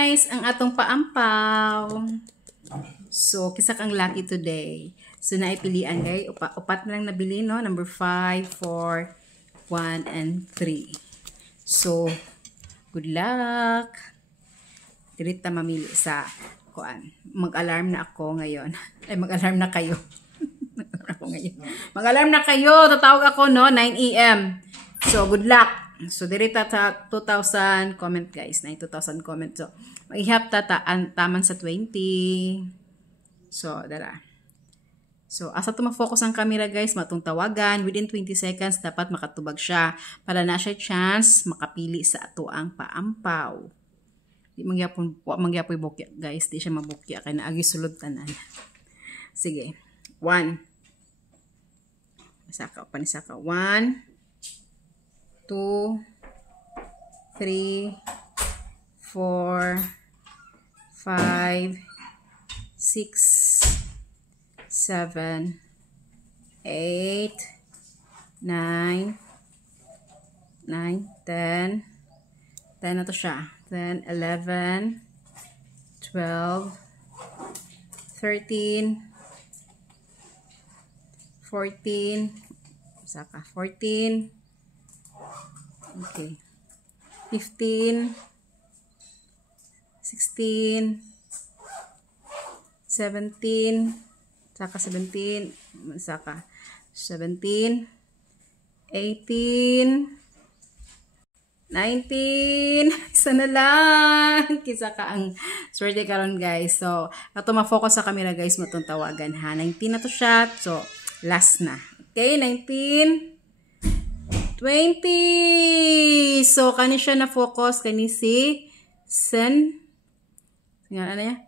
guys, ang atong paampaw. So, kisa kang lucky today. So, naipilian guys. Upat na lang nabili, no? Number 5, 4, 1, and 3. So, good luck. Dirita mamili sa kuan. Mag-alarm na ako ngayon. Ay, mag-alarm na kayo. Mag-alarm na kayo. Tatawag ako, no? 9 AM. So, good luck. So, dirita ta 2,000 comment, guys. 2,000 comment. So, mag-ihap taman sa 20. So, dala. So, asa tumafocus ang camera, guys, matong tawagan. Within 20 seconds, dapat makatubag siya. Para na siya chance makapili sa ato ang paampaw. Di mangyapoy bukya, guys. Di siya mabukya. Kaya naagi sulod tanan. Sige. 1. Panisaka. 1, 2, 3, 4, 5, 6, 7, 8, 9, 10 na to siya. 10, 11, 12, 13, 14, saka 14, okay, 15, 16, 17, saka 17, saka 17, 18, 19, isa na lang. Kisa ka ang swerte karon, guys. So, ato ma-focus sa camera, guys, matong tawagan, ha. 19 na to shot. So, last na. Okay, 19, 20. So, kani siya na focus, kani si Sen. Ano niya?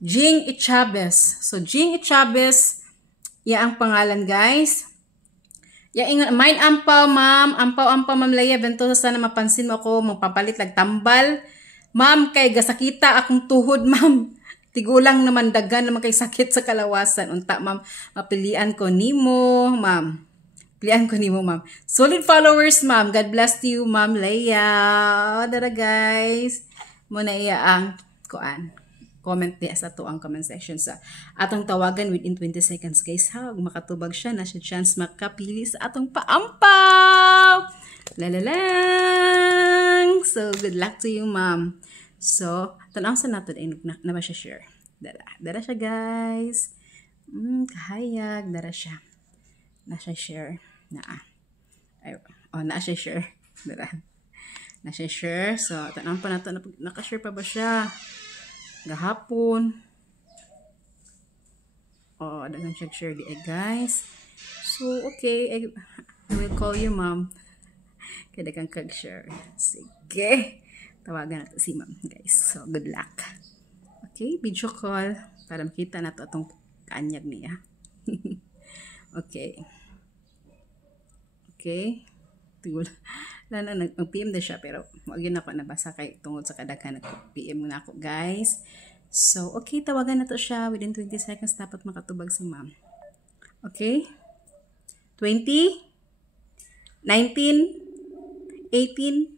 Jing Ichabes. So, Jing Ichabes, ya ang pangalan, guys. Ya ingon, mine ampaw, ma'am. Ampaw, ma'am Leia. Ventosa, sana mapansin mo ako. Magpapalit lang tambal. Ma'am, kay gasakita akong tuhod, ma'am. Tigulang naman dagan naman kay sakit sa kalawasan. Unta, ma'am. Mapilian ko nimo, ma'am. Pilian ko nimo, ma'am. Solid followers, ma'am. God bless you, ma'am Leia. Dara, guys. Muna iya ang kuan. Comment niya sa to ang comment section sa atong tawagan within 20 seconds, guys, ha. Makatubag siya na siya chance makapili sa atong paampaw. Lalalang. So, good luck to you, ma'am. So, tanaw sa nato na ba siya share? Dara siya, guys. Kahayag. Dara siya. Na siya share. Na siya share. Dara. Na siya share. So, tanaw pa nato. Naka-share pa ba siya? Gahapon. Dagan siya share di guys. So, okay. I will call you, ma'am. Kada kang kag-share. Sige. Tawagan natin si ma'am, guys. So, good luck. Okay, video call. Para makita nato itong kanyag niya. Okay. Okay. Tigul. Nag-PM na siya, pero wag yun ako nabasa kay tungod sa kadaghan nag-PM na ako, guys. So, okay, tawagan na to siya. Within 20 seconds, dapat makatubag si ma'am. Okay? 20, 19, 18,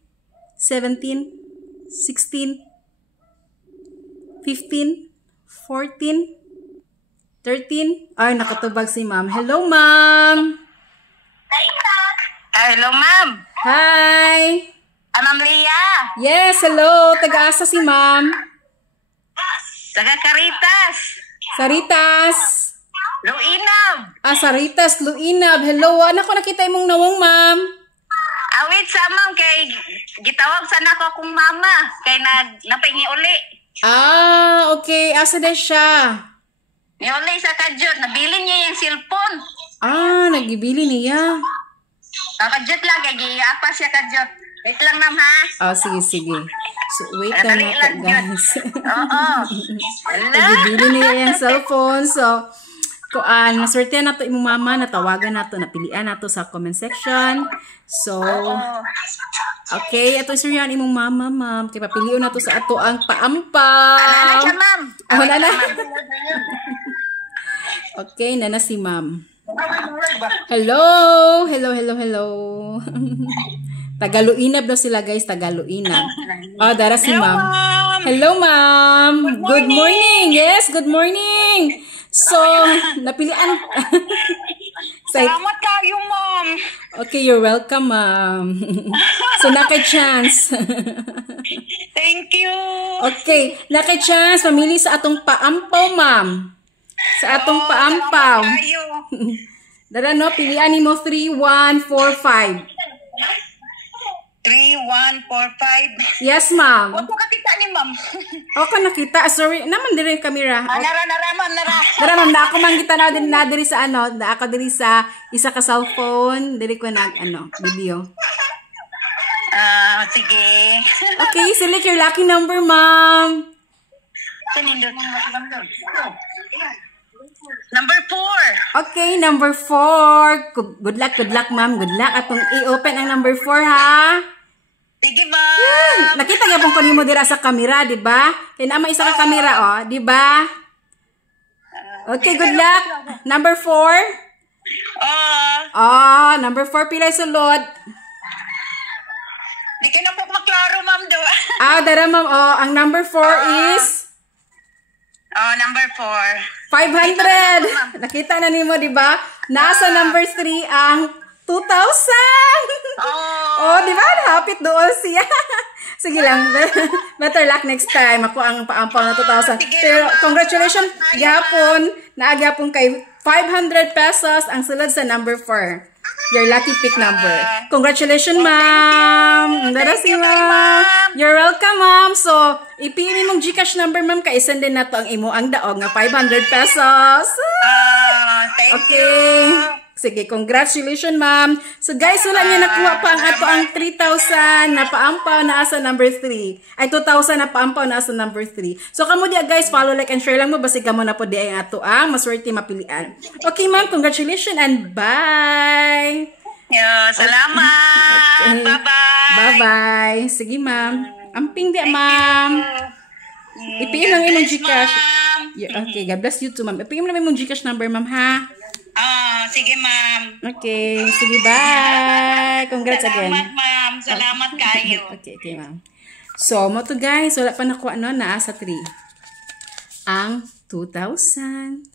17, 16, 15, 14, 13. Ay, nakatubag si ma'am. Hello, ma'am! Hello, ma'am. Hi! Ma'am Leia. Yes, hello. Taga-asa si ma'am? Taga Caritas. Saritas. Luinab. Saritas, Luinab. Hello, anak ko nakita imong nawong, ma'am. Awit sa ma'am kay gitawag sana ko akong mama kay napingi uli. Okay. Asa na siya? Ni uli sa kadyot. Nabili niya yung cellphone. Nagibili niya. Kadyot lang kay giapa siya kadyot. Wait lang, ma'am, ha? Sige. So, wait lang natin, guys. Oo. Nagibili niya yung cellphone. So, naswerte na to imong mama, natawagan na to, napilian na to sa comment section. So, okay, ito sir yan imong mama, ma'am. Kaya papilion na to sa ato ang paampaw. Wala na siya, ma'am. Wala na. Okay, nana si ma'am. Hello. Tagaluinab daw sila guys, Tagaluinab. Oh, dara si Hello, ma'am. ma'am. Hello ma'am. Good morning. morning. Yes, good morning. So, napilian. Salamat kayo, ma'am. Okay, you're welcome ma'am. So, naka-chance. Thank you. Okay, naka-chance. Mamili sa atong paampaw ma'am. Sa atong paampaw. Salamat kayo. Dara no, pilian nimo 3, 1, 4, 5. 3, 1, 4, 5. Yes, ma'am. Huwag ko kakita ni ma'am. Okay, nakita. Sorry, naman diri yung camera. Okay. Nara, ma'am, nara. Tara, ma'am, na ako man kita na diri sa ano, na ako diri sa isa ka cellphone, diri ko nag video. Sige. Okay, select your lucky number, ma'am. Sinindot. Number 4. Okay, number 4. Good luck, ma'am. Good luck. Atong i-open ang number 4, ha? Sige, ma'am. Nakita gyapon ko nimo dira sa camera, di ba? Kay naman isa ka camera, oh, di ba? Okay, good luck. Number 4. Number 4 pilay sulod. Di ka na po maklaro, ma'am, do. Dara, ma'am. Oh, ang number 4 is Number 4. 500. Nakita na nimo, di ba? Nasa number 3 ang 2,000. Oh, di ba? Hapit doon siya. Sige lang. Better luck next time. Ako ang paampaw na 2,000. Pero congratulations, gapon. Naagapon kay 500 pesos ang sulod sa number 4. Your lucky pick number. Congratulations, ma'am. Dara si ma'am. You're welcome, ma'am. So, ipili mong GCash number, ma'am. Kaisend din na to ang imo ang daog nga 500 pesos. Thank Okay. you. Sige, congratulations, ma'am. So, guys, wala niya nakuha pa ang ato ang 3,000 na paampaw na asa number 3. Ay, 2,000 na paampaw na asa number 3. So, kamo dia, guys, follow, like, and share lang mo. Basig kamo na po di ang ato ang maswerte mapilian. Okay, ma'am, congratulations and bye! Salamat. Okay. Bye-bye. Bye-bye. Sige, ma'am. Amping di, ma'am. Ipiin lang imong GCash. Okay, God bless you too, ma'am. Ipiin lang imong GCash number, ma'am, ha? Sige, ma'am. Okay, sige, bye. Congrats again. Salamat, ma'am. Salamat kayo. Okay, ma'am. So, mo to guys, wala pa nakuha, no? Naa sa 3. Ang 2,000.